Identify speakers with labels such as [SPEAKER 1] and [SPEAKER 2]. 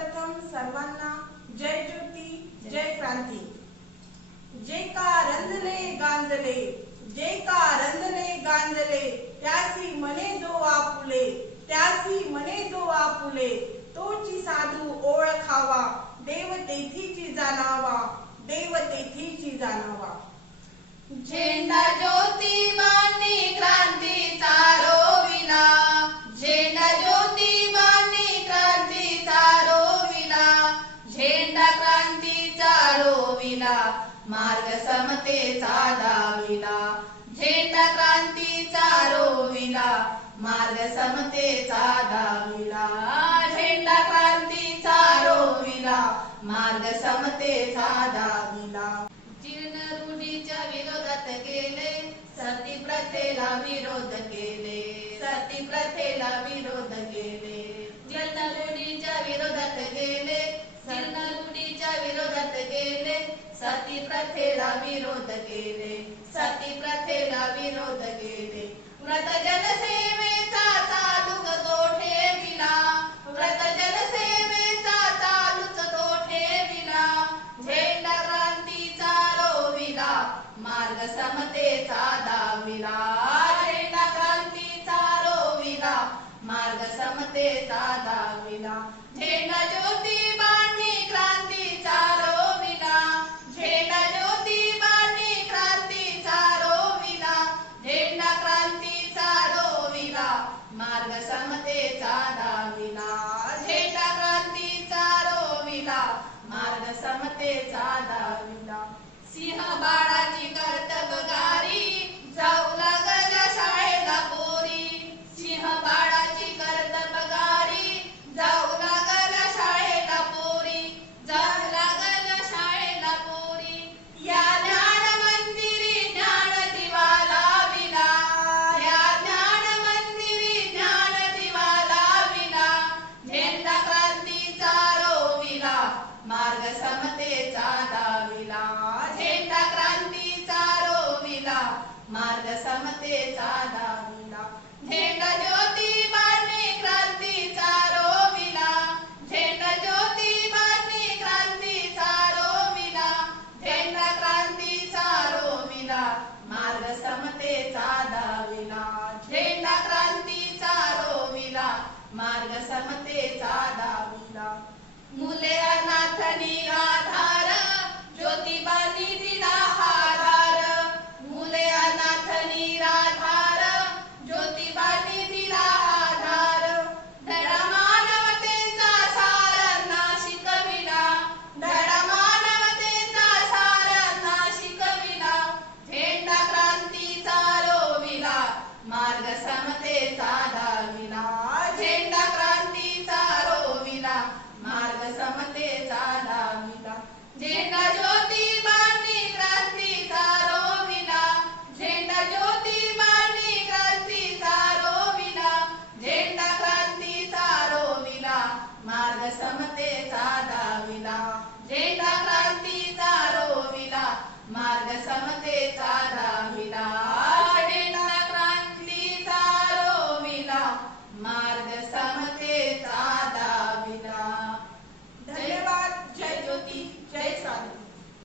[SPEAKER 1] प्रथम सर्वांना जय ज्योती जय क्रांती. जे का रंजले गांजले जे का रंजले गांजले त्यासी मने जो आपुले त्यासी मने जो आपुले तोची साधू ओळखावा देव तेथीची जाणावा देव तेथीची जाणावा.
[SPEAKER 2] झेंडा रोविला मार्ग समतेचा दाविला. झेंडा क्रांतीचा रोविला मार्ग समतेचा दाविला. झेंडा क्रांतीचा रोविला मार्ग समतेचा दाविला. जीर्ण रूढीच्या विरोधात केले सती प्रथेला विरोध केले. सती प्रथेला विरोध केले जीर्ण रूढीच्या विरोधात गेले जीर्ण रूढीच्या विरोधात गेले सती प्रथेला विरोध केले सती प्रथेला विरोध केले. व्रत जनसेवेचा तालुक तो ठेविला व्रत जनसेवेचा तालुक तो ठेविला झेंडा क्रांतीचा रोविला मार्ग मार्ग समतेचा दाविला झेंडा क्रांतीचा रोविला. मार्ग समतेचा दाविला. सिंह बाळाची कर्तबगारी मार्ग समतेचा दाविला झेंडा ज्योतिबांनी क्रांतीचा रोविला झेंडा ज्योतिबांनी क्रांतीचा रोविला झेंडा क्रांतीचा रोविला मार्ग समतेचा दाविला मार्ग समतेचा